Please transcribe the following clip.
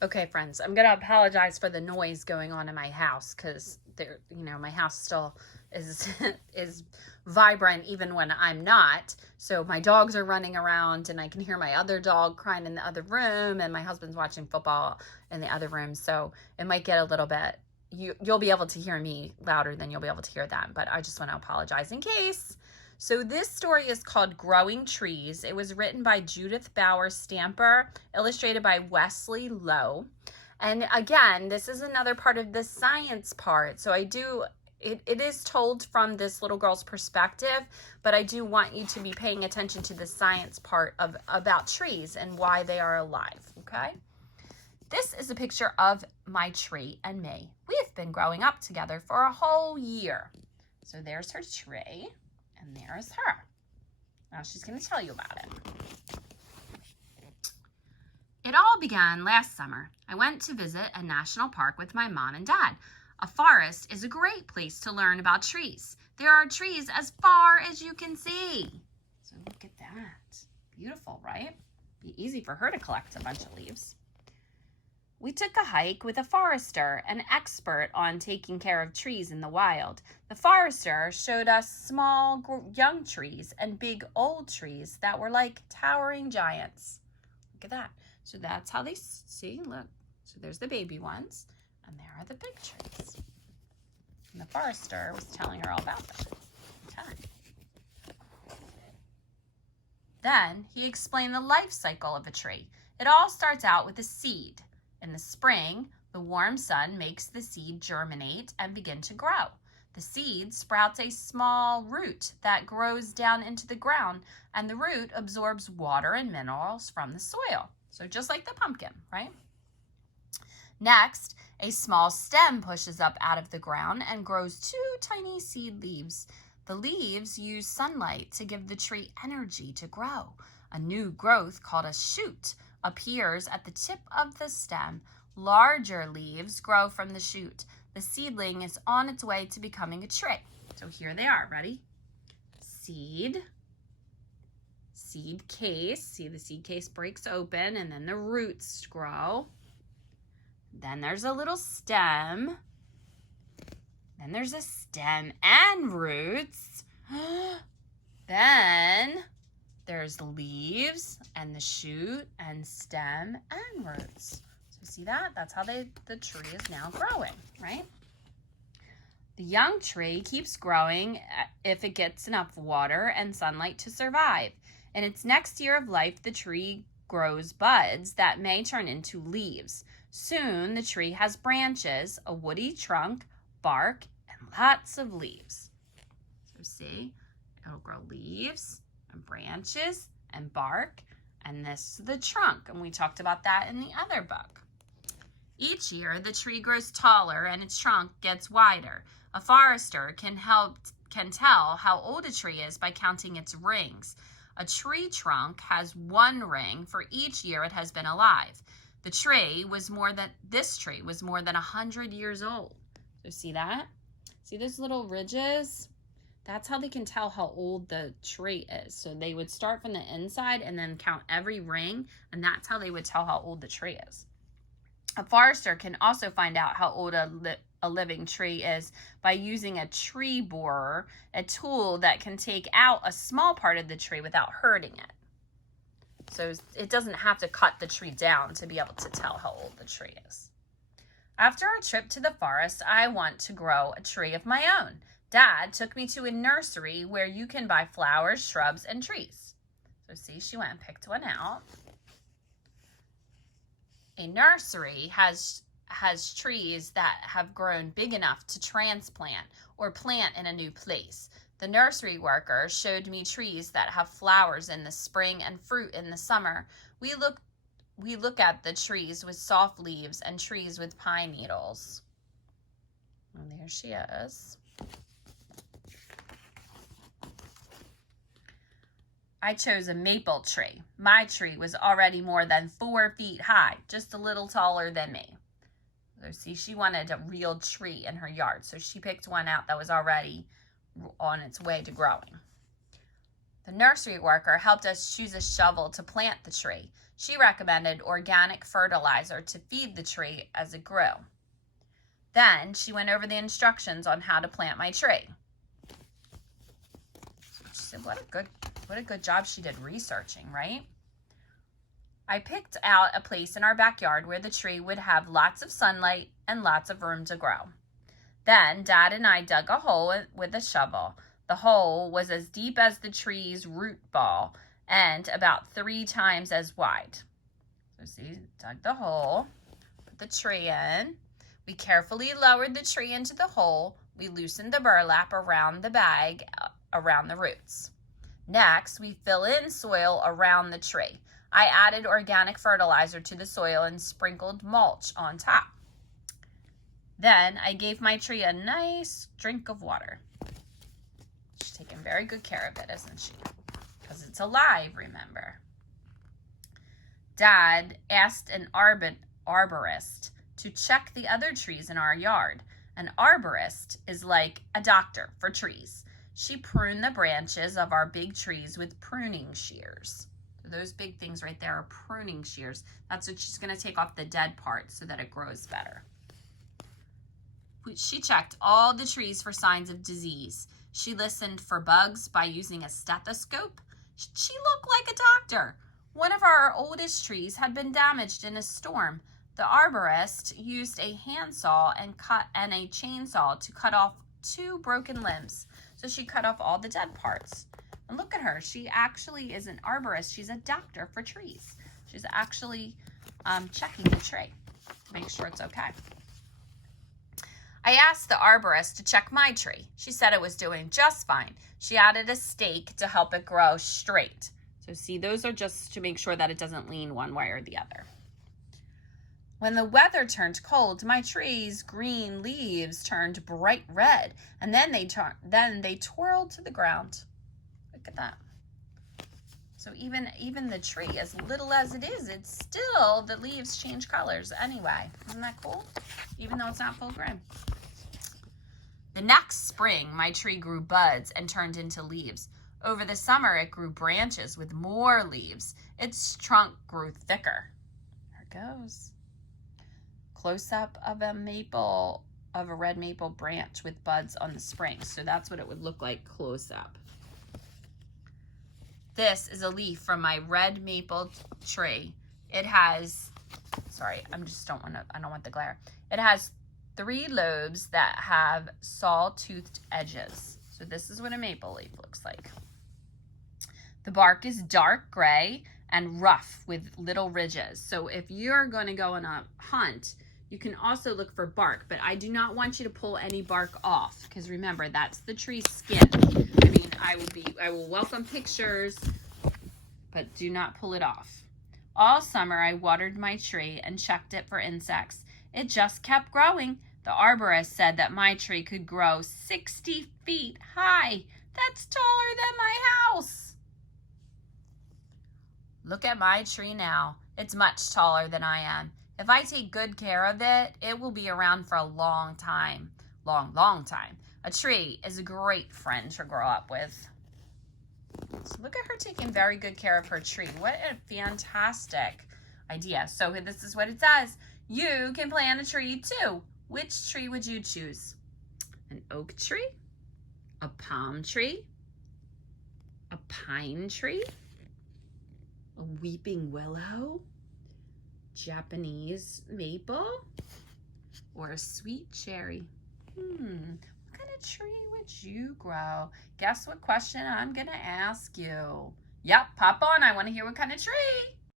Okay, friends, I'm gonna apologize for the noise going on in my house because there, my house still is is vibrant even when I'm not. So my dogs are running around, and I can hear my other dog crying in the other room, and my husband's watching football in the other room. So it might get a little bit. You'll be able to hear me louder than you'll be able to hear them, but I just want to apologize in case. So this story is called Growing Trees. It was written by Judith Bauer Stamper, illustrated by Wesley Lowe. And again, this is another part of the science part. So it is told from this little girl's perspective, but I do want you to be paying attention to the science part about trees and why they are alive, okay? This is a picture of my tree and me. We have been growing up together for a whole year. So there's her tree. And there's her. Now she's going to tell you about it. It all began last summer. I went to visit a national park with my mom and dad. A forest is a great place to learn about trees. There are trees as far as you can see. So look at that. Beautiful, right? Be easy for her to collect a bunch of leaves. We took a hike with a forester, an expert on taking care of trees in the wild. The forester showed us small, young trees and big old trees that were like towering giants. Look at that. So that's how they see, look. So there's the baby ones, and there are the big trees. And the forester was telling her all about them. Okay. Then he explained the life cycle of a tree. It all starts out with a seed. In the spring, the warm sun makes the seed germinate and begin to grow. The seed sprouts a small root that grows down into the ground, and the root absorbs water and minerals from the soil. So just like the pumpkin, right? Next, a small stem pushes up out of the ground and grows 2 tiny seed leaves. The leaves use sunlight to give the tree energy to grow. A new growth called a shoot appears at the tip of the stem. Larger leaves grow from the shoot. The seedling is on its way to becoming a tree. So here they are. Ready? Seed. Seed case. See, the seed case breaks open, and then the roots grow. Then there's a little stem. Then there's a stem and roots. Then there's leaves and the shoot and stem and roots. So see that? That's how the tree is now growing, right? The young tree keeps growing if it gets enough water and sunlight to survive. In its next year of life, the tree grows buds that may turn into leaves. Soon, the tree has branches, a woody trunk, bark, and lots of leaves. So see, it'll grow leaves and branches and bark, and this is the trunk, and we talked about that in the other book. Each year, the tree grows taller and its trunk gets wider. A forester can tell how old a tree is by counting its rings. A tree trunk has 1 ring for each year it has been alive. This tree was more than 100 years old. So see that? See those little ridges? That's how they can tell how old the tree is. So they would start from the inside and then count every ring, and that's how they would tell how old the tree is. A forester can also find out how old a living tree is by using a tree borer, a tool that can take out a small part of the tree without hurting it. So it doesn't have to cut the tree down to be able to tell how old the tree is. After our trip to the forest, I want to grow a tree of my own. Dad took me to a nursery where you can buy flowers, shrubs, and trees. So see, she went and picked one out. A nursery has trees that have grown big enough to transplant or plant in a new place. The nursery worker showed me trees that have flowers in the spring and fruit in the summer. We look at the trees with soft leaves and trees with pine needles. And there she is. I chose a maple tree. My tree was already more than 4 feet high, just a little taller than me. So see, she wanted a real tree in her yard, so she picked one out that was already on its way to growing. The nursery worker helped us choose a shovel to plant the tree. She recommended organic fertilizer to feed the tree as it grew. Then she went over the instructions on how to plant my tree. She said, what a good job she did researching, right? I picked out a place in our backyard where the tree would have lots of sunlight and lots of room to grow. Then Dad and I dug a hole with a shovel. The hole was as deep as the tree's root ball and about 3 times as wide. So see, dug the hole, put the tree in. We carefully lowered the tree into the hole. We loosened the burlap around the bag around the roots. Next, we fill in soil around the tree. I added organic fertilizer to the soil and sprinkled mulch on top. Then I gave my tree a nice drink of water. She's taking very good care of it, isn't she? Because it's alive, remember. Dad asked an arborist to check the other trees in our yard. An arborist is like a doctor for trees. She pruned the branches of our big trees with pruning shears. So those big things right there are pruning shears. That's what she's going to take off the dead part so that it grows better. She checked all the trees for signs of disease. She listened for bugs by using a stethoscope. She looked like a doctor. One of our oldest trees had been damaged in a storm. The arborist used a handsaw and a chainsaw to cut off 2 broken limbs. So she cut off all the dead parts. And look at her. She actually is an arborist. She's a doctor for trees. She's actually checking the tree to make sure it's okay. I asked the arborist to check my tree. She said it was doing just fine. She added a stake to help it grow straight. So see, those are just to make sure that it doesn't lean one way or the other. When the weather turned cold, my tree's green leaves turned bright red, and then they twirled to the ground. Look at that. So even the tree, as little as it is, it's still, the leaves change colors anyway. Isn't that cool? Even though it's not full grown. The next spring, my tree grew buds and turned into leaves. Over the summer, it grew branches with more leaves. Its trunk grew thicker. There it goes. Close-up of a red maple branch with buds on the spring. So that's what it would look like close up. This is a leaf from my red maple tree. It has, sorry, I don't want the glare. It has 3 lobes that have saw-toothed edges. So this is what a maple leaf looks like. The bark is dark gray and rough with little ridges. So if you're going to go on a hunt, you can also look for bark, but I do not want you to pull any bark off because remember, that's the tree skin. I mean, I will welcome pictures, but do not pull it off. All summer, I watered my tree and checked it for insects. It just kept growing. The arborist said that my tree could grow 60 feet high. That's taller than my house. Look at my tree now. It's much taller than I am. If I take good care of it, it will be around for a long time. Long time. A tree is a great friend to grow up with. So look at her taking very good care of her tree. What a fantastic idea. So this is what it says. You can plant a tree too. Which tree would you choose? An oak tree? A palm tree? A pine tree? A weeping willow? Japanese maple? Or a sweet cherry? What kind of tree would you grow? Guess what question I'm going to ask you? Yep, pop on. I want to hear what kind of tree.